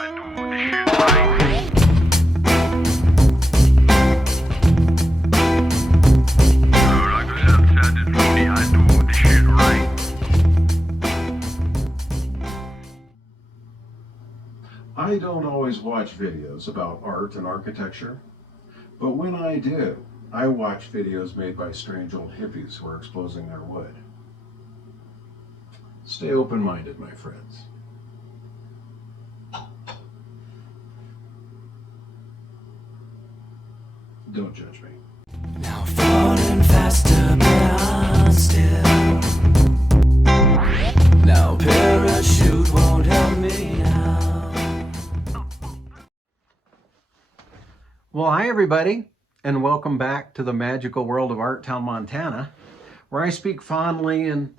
I don't always watch videos about art and architecture, but when I do, I watch videos made by strange old hippies who are exposing their wood. Stay open-minded, my friends. Don't judge me. Now falling faster, but I'm still. Now parachute won't help me now. Well, hi everybody, and welcome back to the magical world of Art Town, Montana, where I speak fondly and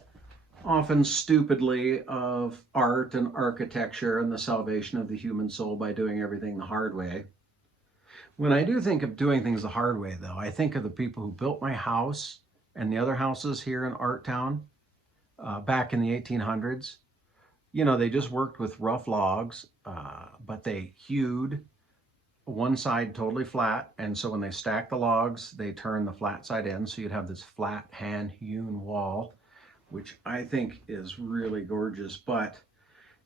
often stupidly of art and architecture and the salvation of the human soul by doing everything the hard way. When I do think of doing things the hard way, though, I think of the people who built my house and the other houses here in Art Town back in the 1800s. You know, they just worked with rough logs, but they hewed one side totally flat, and so when they stacked the logs, they turned the flat side in, so you'd have this flat hand-hewn wall, which I think is really gorgeous. But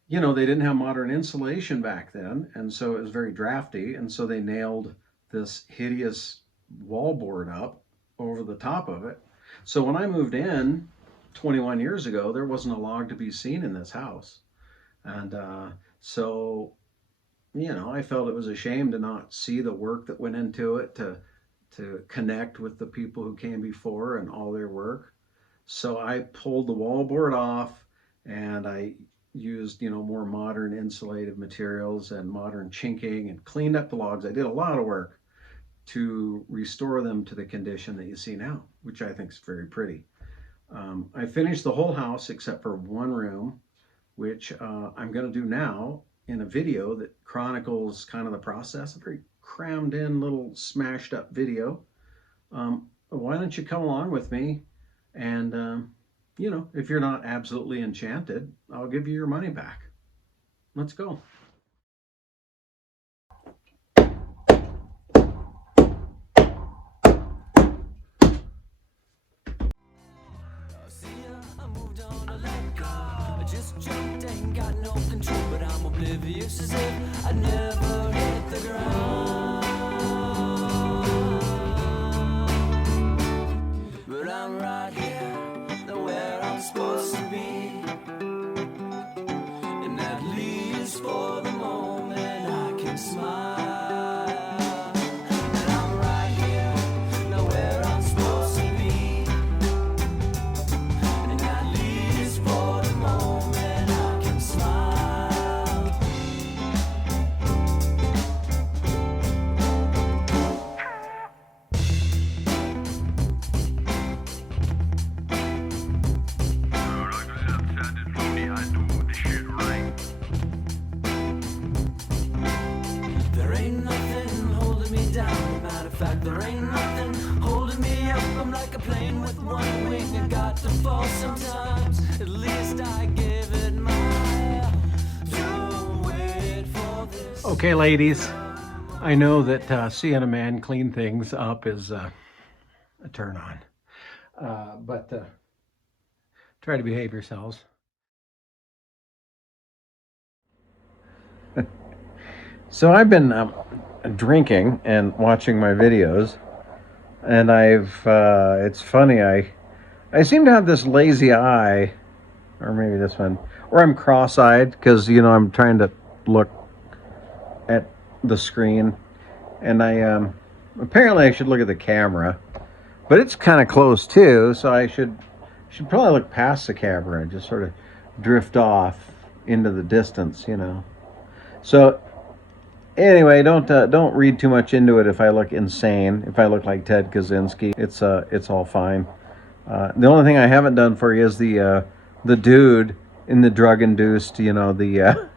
you know, they didn't have modern insulation back then, and so it was very drafty, and so they nailed this hideous wallboard up over the top of it. So when I moved in 21 years ago, there wasn't a log to be seen in this house. And so, you know, I felt it was a shame to not see the work that went into it, to connect with the people who came before and all their work. So I pulled the wallboard off, and I used, you know, more modern insulative materials and modern chinking, and cleaned up the logs. I did a lot of work to restore them to the condition that you see now, which I think is very pretty. I finished the whole house except for one room, which I'm going to do now in a video that chronicles kind of the process, a very crammed in little smashed up video. Why don't you come along with me, and you know, if you're not absolutely enchanted, I'll give you your money back. Let's go. I just jumped, ain't got no control, but I'm oblivious as if I never hit the ground. But I'm right here, where I'm supposed to be, and at least for the moment I can smile. And I'm right here, where I'm supposed to be, and at least for the moment I can smile. There ain't nothing holding me down. Matter of fact, there ain't nothing holding me up. I'm like a plane with one wing. I got to fall sometimes. At least I give it my all. Wait for this. Okay, ladies, I know that seeing a man clean things up is a turn on, but try to behave yourselves. So I've been drinking and watching my videos, and it's funny, I seem to have this lazy eye, or maybe this one, or I'm cross-eyed because, you know, I'm trying to look at the screen, and I apparently I should look at the camera, but it's kind of close too, so I should probably look past the camera and just sort of drift off into the distance, you know. So anyway, don't read too much into it if I look insane, if I look like Ted Kaczynski. It's all fine. The only thing I haven't done for you is the dude in the drug-induced, you know, the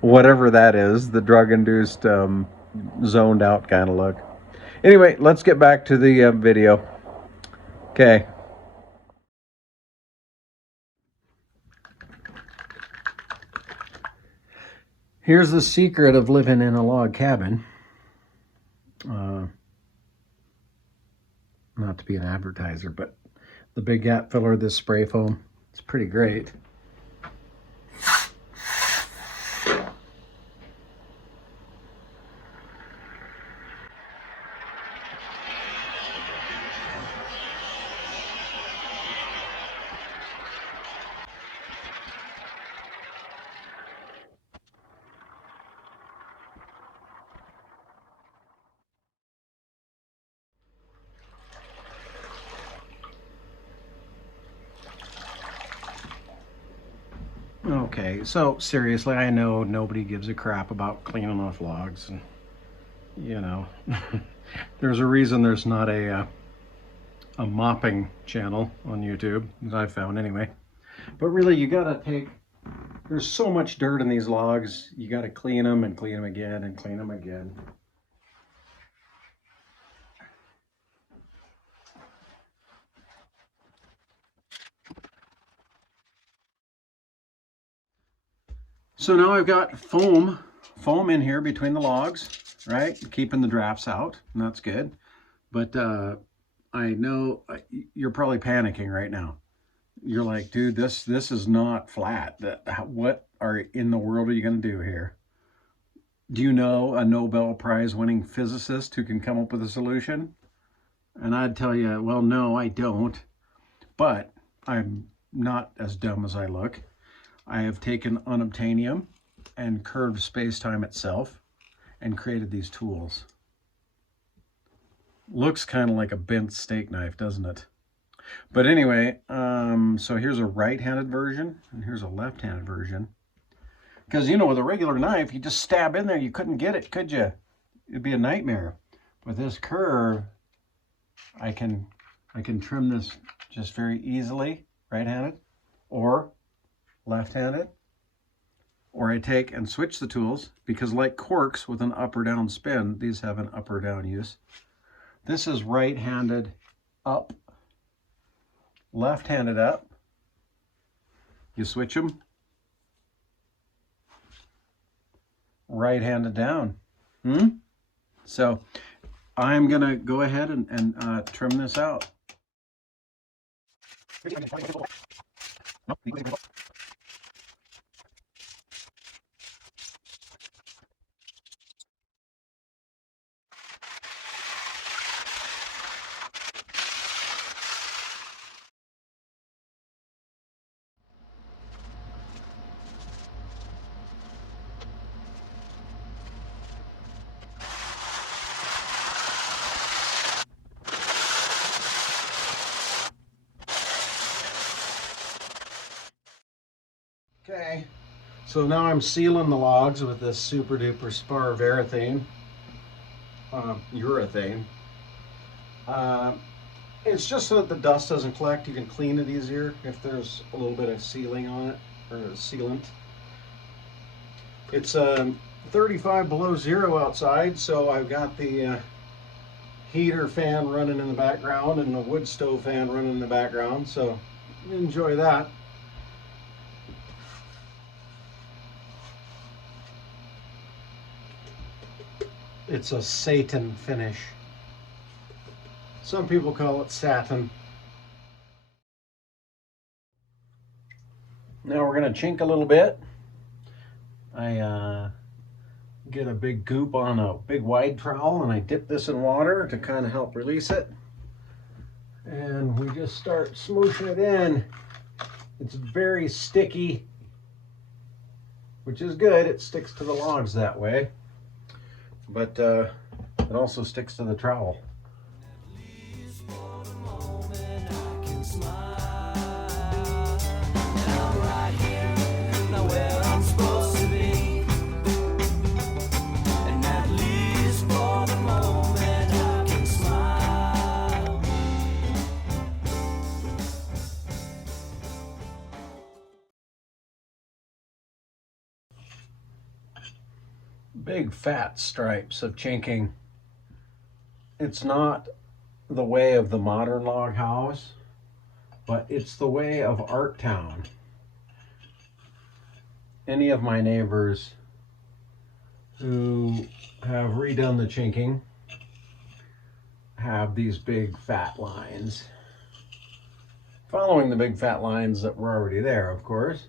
whatever that is, the drug-induced zoned out kind of look. Anyway, let's get back to the video. Okay. Here's the secret of living in a log cabin. Not to be an advertiser, but the big gap filler, this spray foam, it's pretty great. Okay, so seriously, I know nobody gives a crap about cleaning off logs, and you know, there's a reason there's not a mopping channel on YouTube, as I've found anyway. But really, you gotta there's so much dirt in these logs, you gotta clean them and clean them again and clean them again. So now I've got foam in here between the logs, right? Keeping the drafts out, and that's good. But I know you're probably panicking right now. You're like, dude, this is not flat. What in the world are you going to do here? Do you know a Nobel Prize winning physicist who can come up with a solution? And I'd tell you, well, no, I don't. But I'm not as dumb as I look. I have taken unobtainium and curved space-time itself and created these tools. Looks kind of like a bent steak knife, doesn't it? But anyway, so here's a right-handed version and here's a left-handed version. Because, you know, with a regular knife, you just stab in there, you couldn't get it, could you? It'd be a nightmare. With this curve, I can trim this just very easily, right-handed or left-handed, or I take and switch the tools, because like corks with an up or down spin, these have an up or down use. This is right-handed up, left-handed up. You switch them. Right-handed down. So I'm gonna go ahead and trim this out. Okay, so now I'm sealing the logs with this super duper spar urethane. It's just so that the dust doesn't collect. You can clean it easier if there's a little bit of sealing on it, or sealant. It's 35 below zero outside, so I've got the heater fan running in the background and the wood stove fan running in the background, so enjoy that. It's a satin finish. Some people call it satin. Now we're going to chink a little bit. I get a big goop on a big wide trowel and I dip this in water to kind of help release it. And we just start smooshing it in. It's very sticky, which is good. It sticks to the logs that way. But it also sticks to the trowel. Big fat stripes of chinking. It's not the way of the modern log house, but it's the way of Art Town. Any of my neighbors who have redone the chinking have these big fat lines. Following the big fat lines that were already there, of course.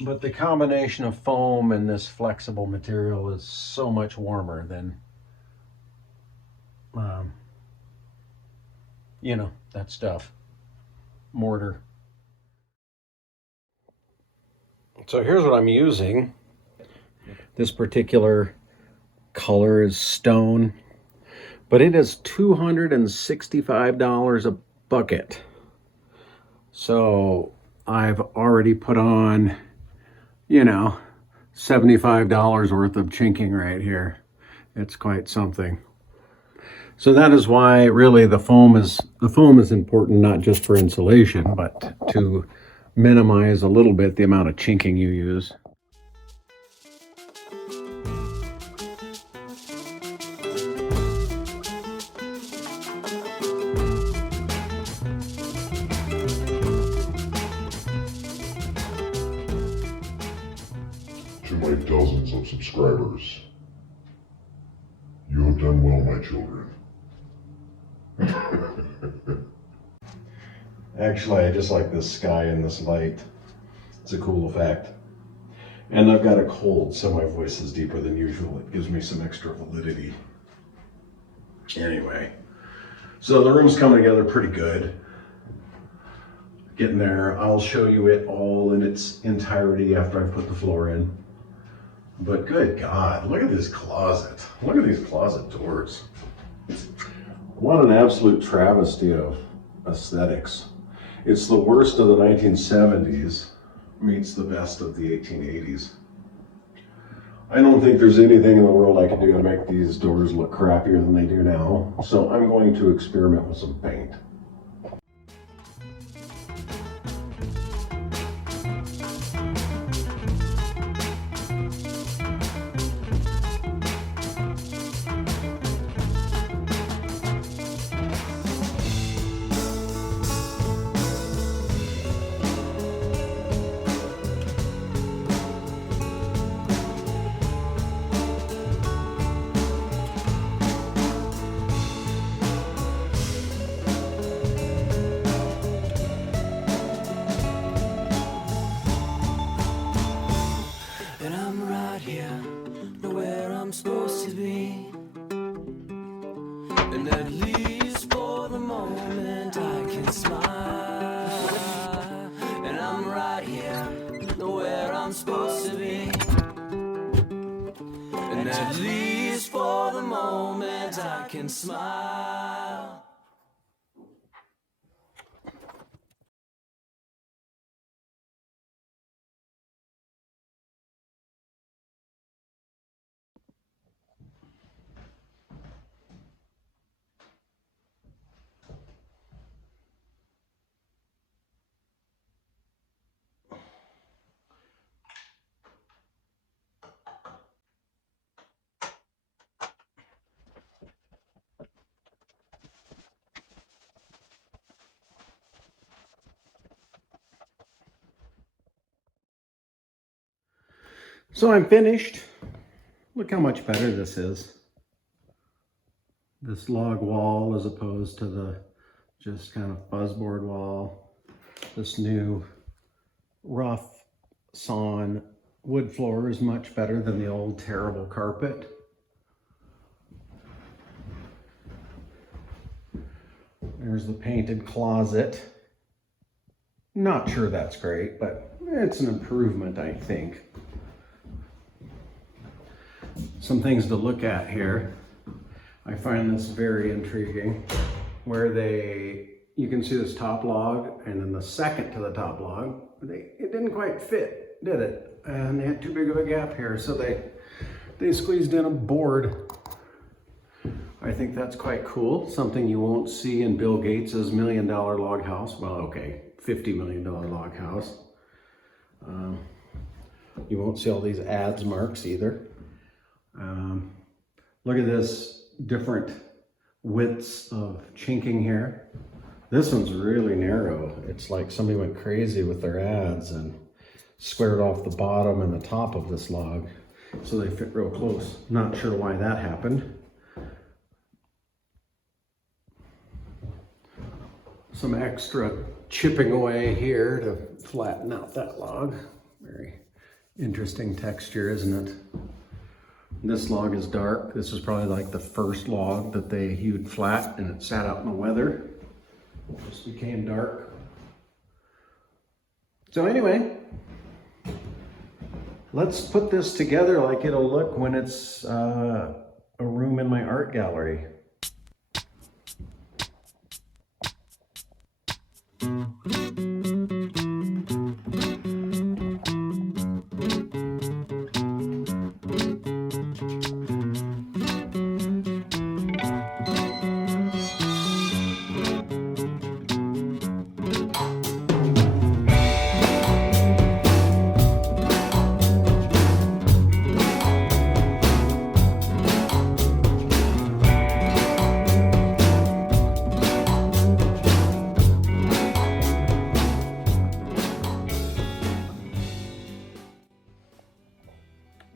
But the combination of foam and this flexible material is so much warmer than, you know, that stuff. Mortar. So here's what I'm using. This particular color is stone, but it is $265 a bucket. So I've already put on, you know, $75 worth of chinking right here. It's quite something. So that is why really the foam is important, not just for insulation, but to minimize a little bit the amount of chinking you use. To my dozens of subscribers, you have done well, my children. Actually, I just like this sky and this light. It's a cool effect. And I've got a cold, so my voice is deeper than usual. It gives me some extra validity. Anyway, so the room's coming together pretty good. Getting there. I'll show you it all in its entirety after I've put the floor in. But good God, look at this closet. Look at these closet doors. What an absolute travesty of aesthetics. It's the worst of the 1970s meets the best of the 1880s. I don't think there's anything in the world I can do to make these doors look crappier than they do now, so I'm going to experiment with some paint. And I'm right here, nowhere I'm supposed to be. And at least for the moment I can smile. And I'm right here, nowhere I'm supposed to be. And at least for the moment I can smile. So I'm finished. Look how much better this is. This log wall as opposed to the just kind of fuzzboard wall. This new rough sawn wood floor is much better than the old terrible carpet. There's the painted closet. Not sure that's great, but it's an improvement, I think. Some things to look at here. I find this very intriguing, where you can see this top log, and then the second to the top log, it didn't quite fit, did it? And they had too big of a gap here, so they squeezed in a board. I think that's quite cool. Something you won't see in Bill Gates's $1 million log house. Well, okay, $50 million log house. You won't see all these ads marks either. Look at this different widths of chinking here. This one's really narrow. It's like somebody went crazy with their ads and squared off the bottom and the top of this log. so they fit real close. Not sure why that happened. Some extra chipping away here to flatten out that log. Very interesting texture, isn't it? This log is dark. This is probably like the first log that they hewed flat, and it sat out in the weather. It just became dark. So anyway, let's put this together like it'll look when it's a room in my art gallery.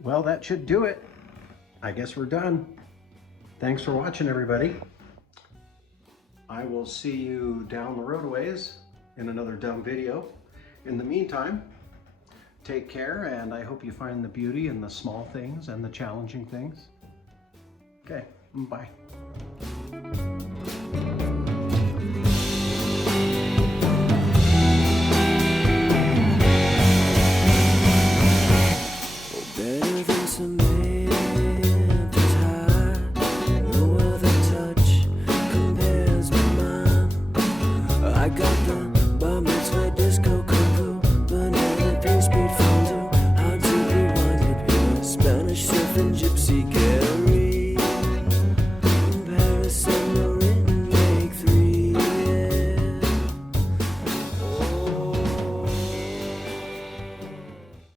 Well, that should do it. I guess we're done. Thanks for watching, everybody. I will see you down the road a ways in another dumb video. In the meantime, take care, and I hope you find the beauty in the small things and the challenging things. Okay, bye.